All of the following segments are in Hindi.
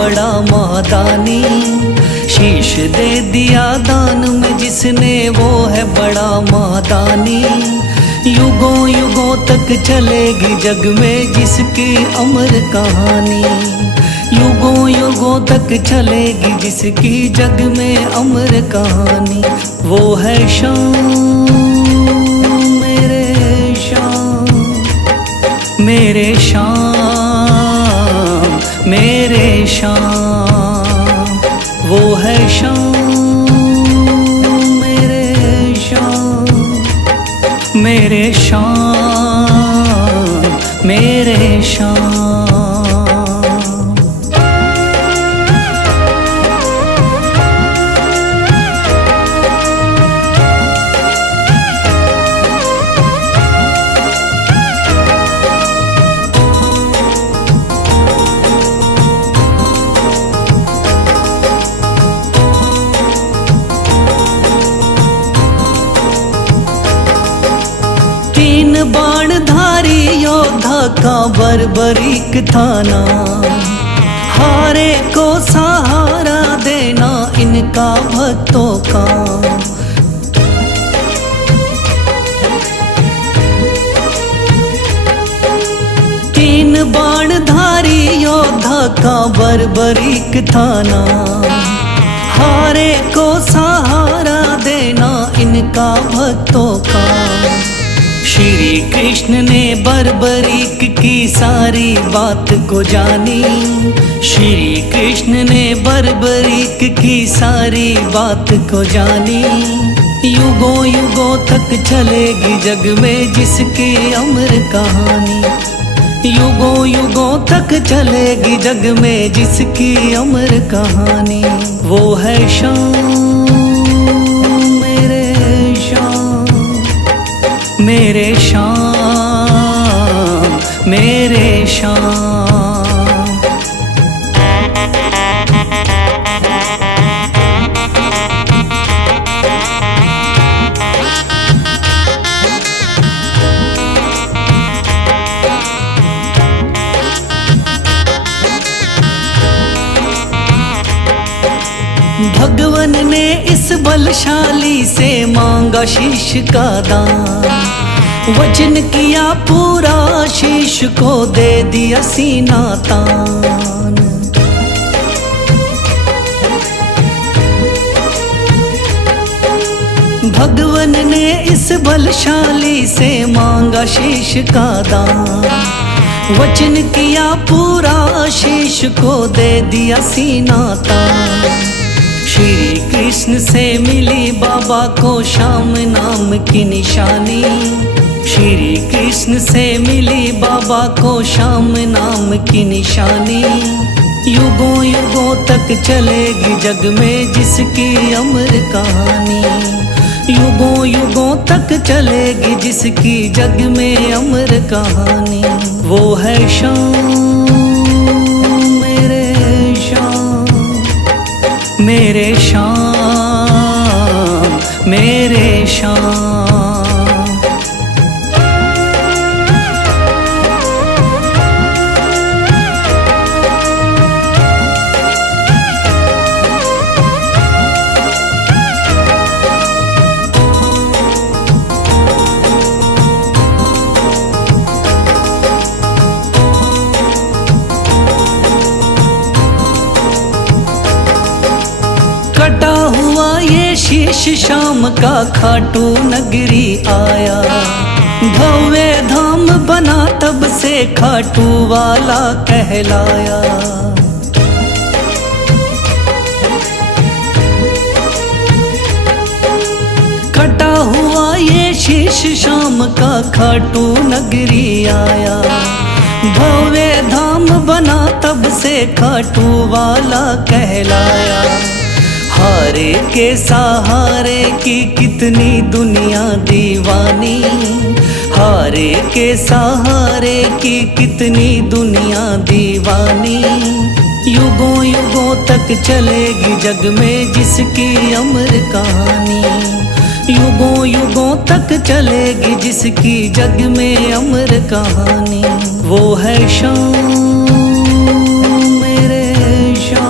बड़ा मादानी। शीश दे दिया दान में जिसने वो है बड़ा मादानी। युगों युगों तक चलेगी जग में जिसकी अमर कहानी। युगों युगों तक चलेगी जिसकी जग में अमर कहानी। वो है शाम मेरे शाम, मेरे शाम मेरे शाम। वो है शाम मेरे शाम, मेरे शाम मेरे शाम। तीन बाणधारी योद्धा का बर्बरीक थाना। हारे को सहारा देना इनका भक्तों का। तीन बाणधारी योद्धा का बर्बरीक थाना। हारे को सहारा देना इनका भक्तों का। श्री कृष्ण ने बर्बरीक की सारी बात को जानी। श्री कृष्ण ने बर्बरीक की सारी बात को जानी। युगों युगों तक चलेगी जग में जिसकी अमर कहानी। युगों युगों तक चलेगी जग में जिसकी अमर कहानी। वो है शाम मेरे शाम, मेरे शाम मेरे शाम। भगवन ने इस बलशाली से मांगा शीश का दान। वचन किया पूरा शीश को दे दिया सीना तान। भगवन ने इस बलशाली से मांगा शीश का दान। वचन किया पूरा शीश को दे दिया सीना तान। श्री कृष्ण से मिली बाबा को श्याम नाम की निशानी। श्री कृष्ण से मिली बाबा को श्याम नाम की निशानी। युगों युगों तक चलेगी जग में जिसकी अमर कहानी। युगों युगों तक चलेगी जिसकी जग में अमर कहानी। वो है शाम मेरे शाम, मेरे शाम मेरे शाम। कटा हुआ ये शीश शाम का खाटू नगरी आया। भव्य धाम बना तब से खाटू वाला कहलाया। कटा हुआ ये शीश शाम का खाटू नगरी आया। भव्य धाम बना तब से खाटू वाला कहलाया। हारे के सहारे की कितनी दुनिया दीवानी। हारे के सहारे की कितनी दुनिया दीवानी। युगों युगों तक चलेगी जग में जिसकी अमर कहानी। युगों युगों तक चलेगी जिसकी जग में अमर कहानी। वो है शाम मेरे शाम,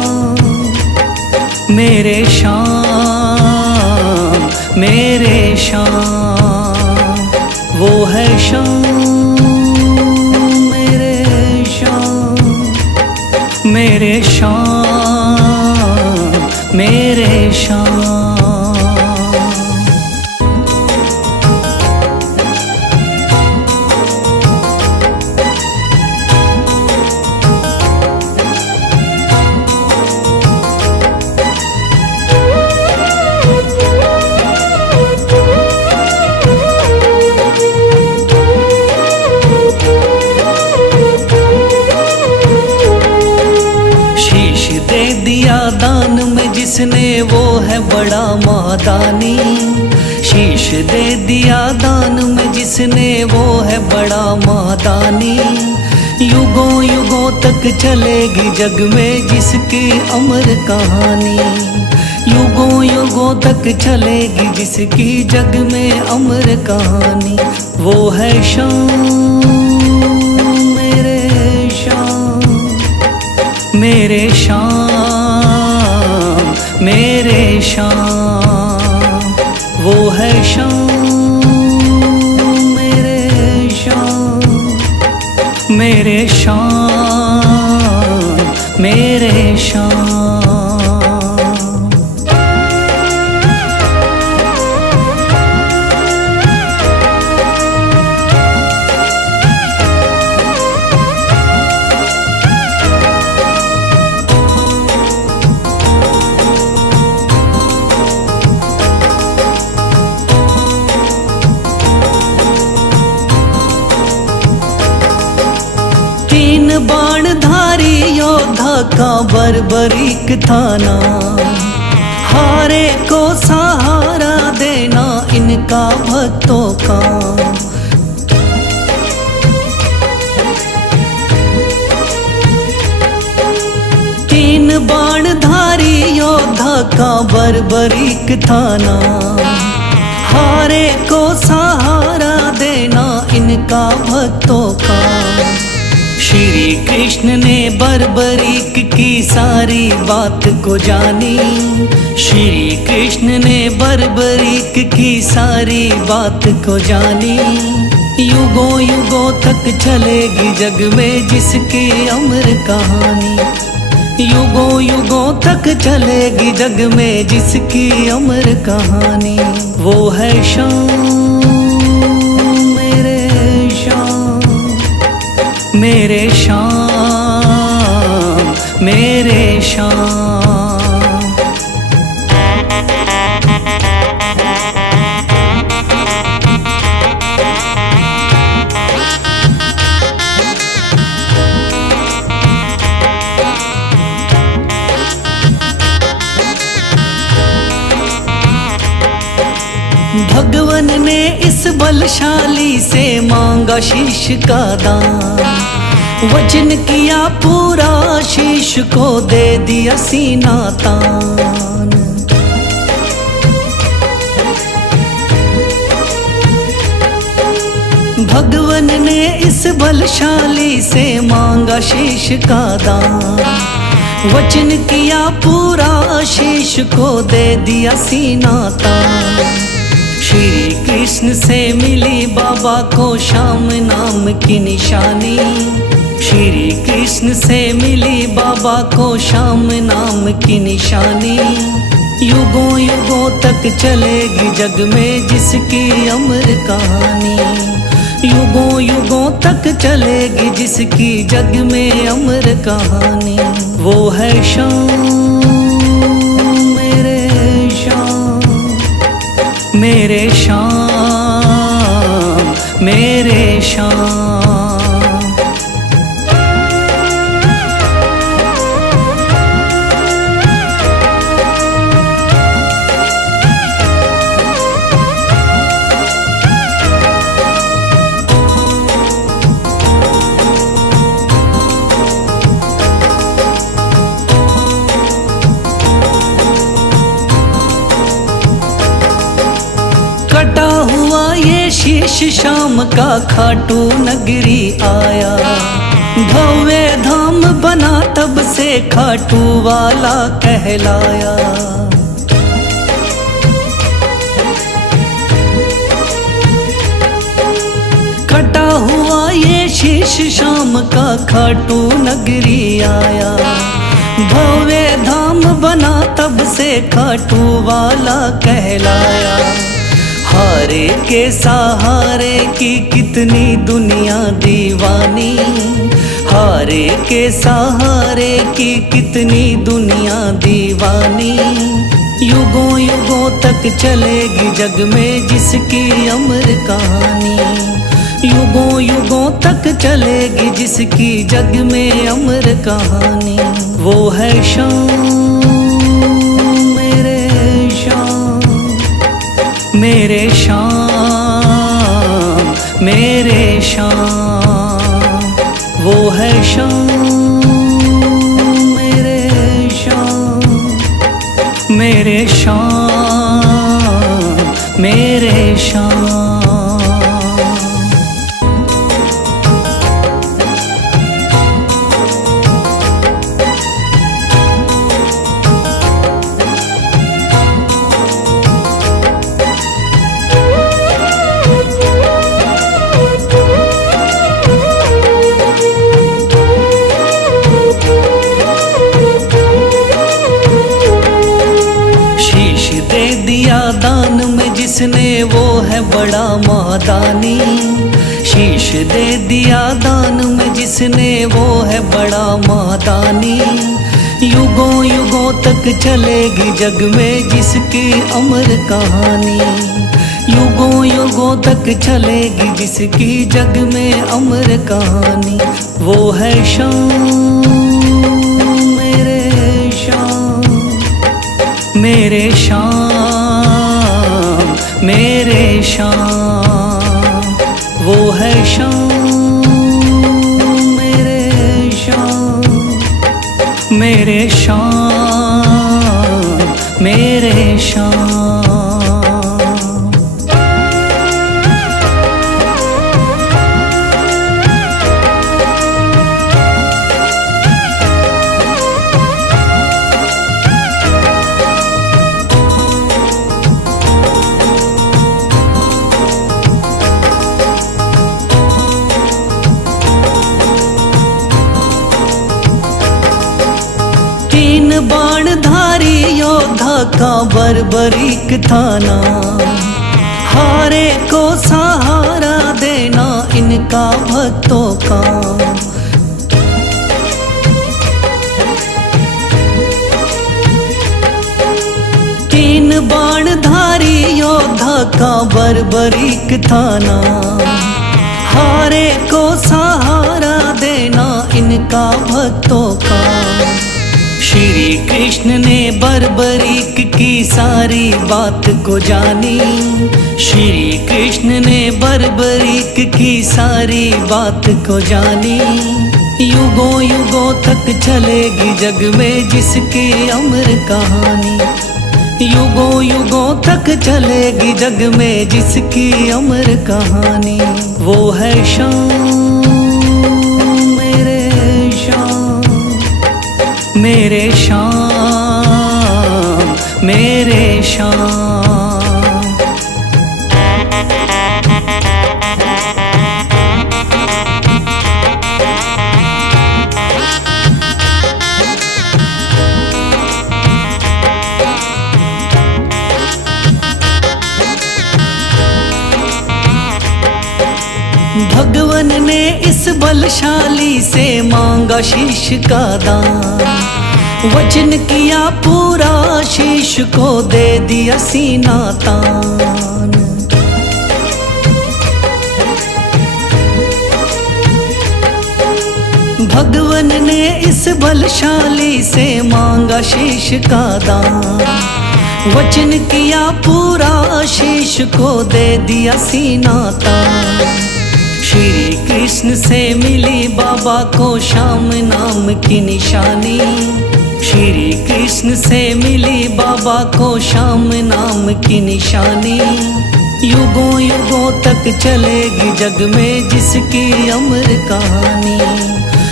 मेरे श्याम मेरे श्याम, वो है श्याम मेरे श्याम, मेरे श्याम मेरे श्याम। दान में जिसने वो है बड़ा मादानी, शीश दे दिया दान में जिसने वो है बड़ा मादानी। युगों युगों तक चलेगी जग में जिसकी अमर कहानी, युगों युगों तक चलेगी जिसकी जग में अमर कहानी। वो है श्याम मेरे श्याम, मेरे श्याम मेरे श्याम, वो है श्याम मेरे श्याम, मेरे श्याम मेरे श्याम। तीन बाणधारी योद्धा का बर्बरीक था नाम, हारे को सहारा देना इनका भक्तों का। तीन बाणधारी योद्धा का बर्बरीक था नाम, हारे को सहारा देना इनका भक्तों का। श्री कृष्ण ने बर्बरीक की सारी बात को जानी, श्री कृष्ण ने बर्बरीक की सारी बात को जानी। युगों युगों तक चलेगी जग में जिसकी अमर कहानी, युगों युगों तक चलेगी जग में जिसकी अमर कहानी। वो है श्याम मेरे श्याम, मेरे श्याम मेरे श्याम। भगवन ने इस बलशाली से मांगा शीश का दान, वचन किया पूरा शीश को दे दिया सीना तान। भगवन ने इस बलशाली से मांगा शीश का दान, वचन किया पूरा शीश को दे दिया सीना तान। श्री कृष्ण से मिली बाबा को श्याम नाम की निशानी, श्री कृष्ण से मिली बाबा को श्याम नाम की निशानी। युगों युगों तक चलेगी जग में जिसकी अमर कहानी, युगों युगों तक चलेगी जिसकी जग में अमर कहानी। वो है श्याम मेरे श्याम, मेरे श्याम मेरे श्याम। कटा हुआ ये शीश शाम का खाटू नगरी आया, भव्य धाम धाम बना तब से खाटू वाला कहलाया। कटा हुआ ये शीश शाम का खाटू नगरी आया। भव्य धाम बना तब से खाटू वाला कहलाया। हारे के सहारे की कितनी दुनिया दीवानी, हारे के सहारे की कितनी दुनिया दीवानी। युगों युगों तक चलेगी जग में जिसकी अमर कहानी, युगों युगों तक चलेगी जिसकी जग में अमर कहानी। वो है शाम मेरे शाम, मेरे शाम मेरे शाम। वो है शाम मेरे शाम, मेरे शाम मेरे शाम। दान में जिसने वो है बड़ा महादानी, शीश दे दिया दान में जिसने वो है बड़ा महादानी। युगों युगों तक चलेगी जग में जिसकी अमर कहानी, युगों युगों तक चलेगी जिसकी जग में अमर कहानी। वो है शाम मेरे शाम, मेरे शाम मेरे शाम। वो है शाम मेरे शाम, मेरे शाम मेरे शाम। बाणधारी योद्धा का बर्बरीक थाना, हारे को सहारा देना इनका भक्तों का। तीन बाणधारी योद्धा का बर्बरीक थाना, हारे को सहारा देना इनका भक्तों का। श्री कृष्ण ने बर्बरीक की सारी बात को जानी, श्री कृष्ण ने बर्बरीक की सारी बात को जानी। युगों युगों तक चलेगी जग में जिसकी अमर कहानी, युगों युगों तक चलेगी जग में जिसकी अमर कहानी। वो है शाम मेरे शाम, मेरे शाम मेरे शाम। भगवन ने इस बलशाली से मांगा शीश का दान, वचन किया पूरा शीश को दे दिया सीना तान। भगवन ने इस बलशाली से मांगा शीश का दान, वचन किया पूरा शीश को दे दिया सीना तान। श्री कृष्ण से मिली बाबा को श्याम नाम की निशानी, श्री कृष्ण से मिली बाबा को श्याम नाम की निशानी। युगों युगों तक चलेगी जग में जिसकी अमर कहानी,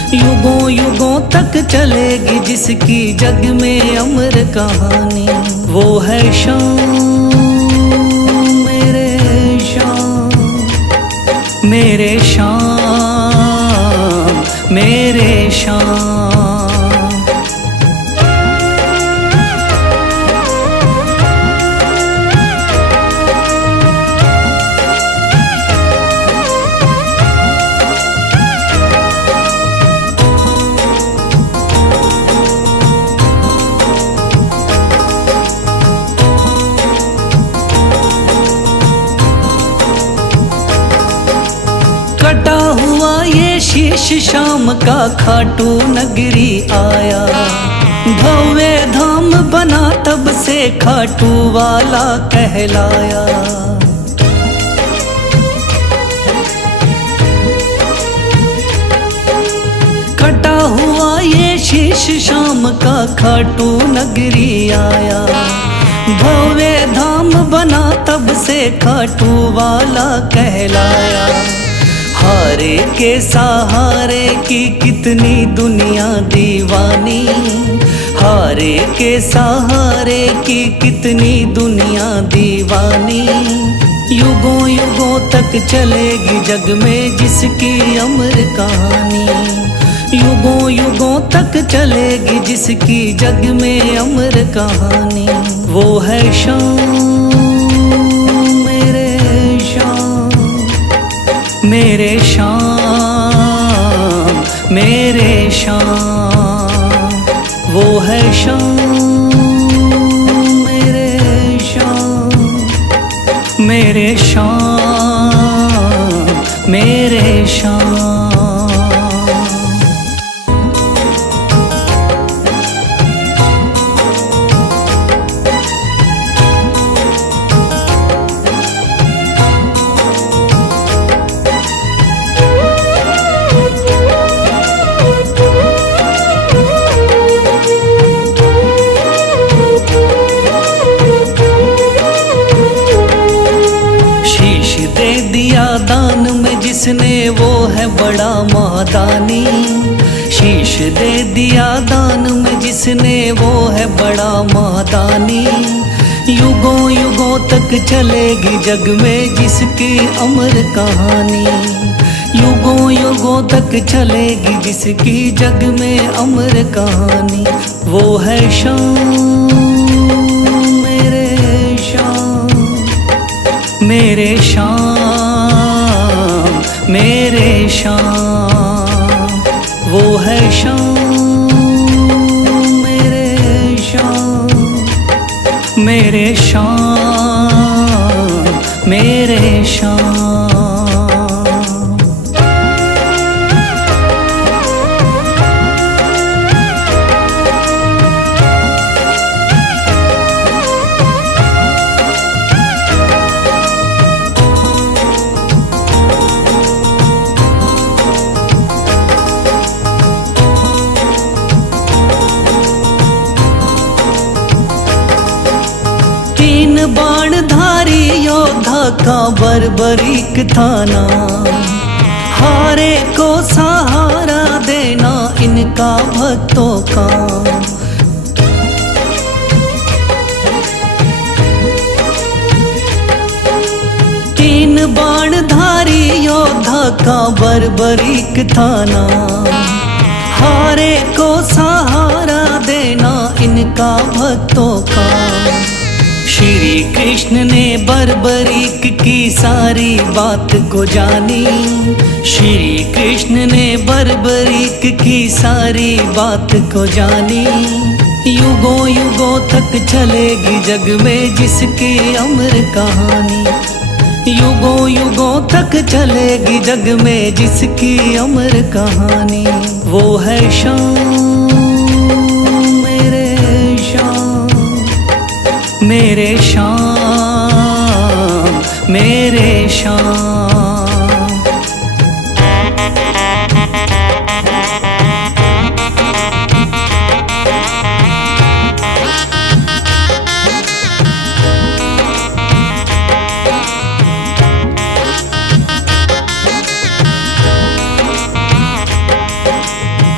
युगों युगों तक चलेगी जिसकी जग में अमर कहानी। वो है शाम मेरे शाम, मेरे शाम, मेरे शाम। कटा हुआ ये शीश शाम का खाटू नगरी आया। भव्य धाम बना तब से खाटू वाला कहलाया। कटा हुआ ये शीश शाम का खाटू नगरी आया। भव्य धाम बना तब से खाटू वाला कहलाया। हारे के सहारे की कितनी दुनिया दीवानी, हारे के सहारे की कितनी दुनिया दीवानी। युगों युगों तक चलेगी जग में जिसकी अमर कहानी। युगों युगों तक चलेगी जिसकी जग में अमर कहानी। वो है शाम मेरे शाम, मेरे शाम, मेरे शाम। वो है शाम मेरे शाम, मेरे शाम, मेरे शाम। दान में जिसने वो है बड़ा महादानी। शीश दे दिया दान में जिसने वो है बड़ा महादानी। युगों युगों तक चलेगी जग में जिसकी अमर कहानी। युगों युगों तक चलेगी जिसकी जग में अमर कहानी। वो है शाम मेरे शाम, मेरे शाम, मेरे शाम। वो है शाम मेरे शाम, मेरे शाम, मेरे शाम। तीन बाणधारी योद्धा का बर्बरीक थाना। हारे को सहारा देना इनका भक्तों का। तीन बाणधारी योद्धा का बर्बरीक थाना। हारे को सहारा देना इनका भक्तों का। श्री कृष्ण ने बर्बरीक की सारी बात को जानी। श्री कृष्ण ने बर्बरीक की सारी बात को जानी। युगों युगों तक चलेगी जग में जिसकी अमर कहानी। युगों युगों तक चलेगी जग में जिसकी अमर कहानी। वो है शाम मेरे शाम, मेरे शाम, मेरे शाम।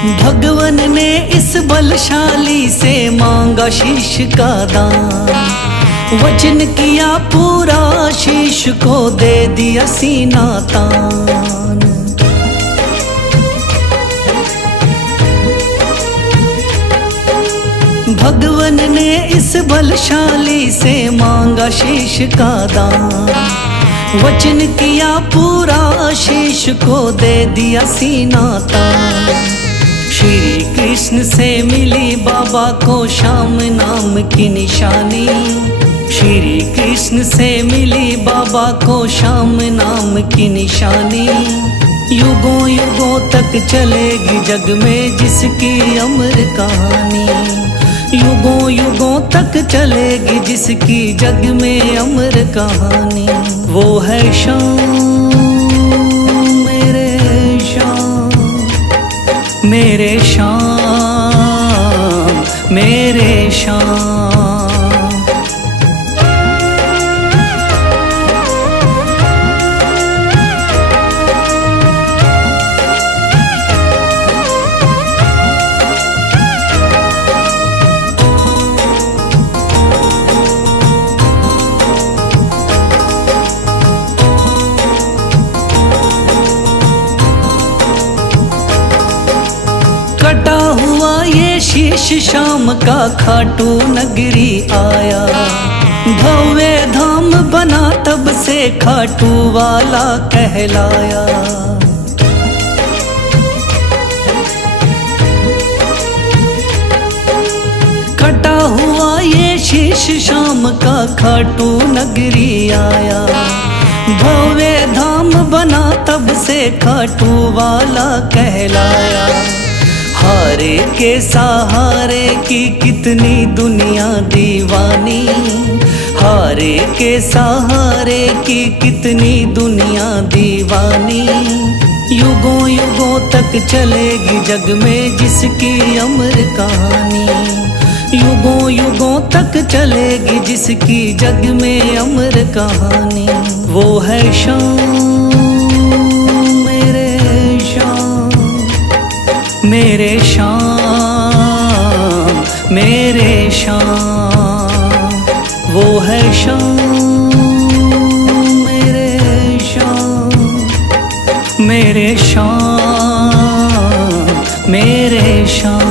बलशाली से मांगा शीश का दान, वचन किया पूरा शीश को दे दिया सीना तान। भगवन ने इस बलशाली से मांगा शीश का दान, वचन किया पूरा शीश को दे दिया सीना तान। श्री कृष्ण से मिली बाबा को श्याम नाम की निशानी, श्री कृष्ण से मिली बाबा को श्याम नाम की निशानी। युगों युगों तक चलेगी जग में जिसकी अमर कहानी, युगों युगों तक चलेगी जिसकी जग में अमर कहानी। वो है श्याम मेरे श्याम, मेरे श्याम मेरे श्याम। कटा हुआ ये शीश शाम का खाटू नगरी आया, भव्य धाम बना तब से खाटू वाला कहलाया। कटा हुआ ये शीश शाम का खाटू नगरी आया, भव्य धाम बना तब से खाटू वाला कहलाया। हारे के सहारे की कितनी दुनिया दीवानी, हारे के सहारे की कितनी दुनिया दीवानी। युगों युगों तक चलेगी जग में जिसकी अमर कहानी, युगों युगों तक चलेगी जिसकी जग में अमर कहानी। वो है श्याम मेरे श्याम, मेरे श्याम मेरे श्याम। वो है श्याम मेरे श्याम, मेरे श्याम मेरे श्याम।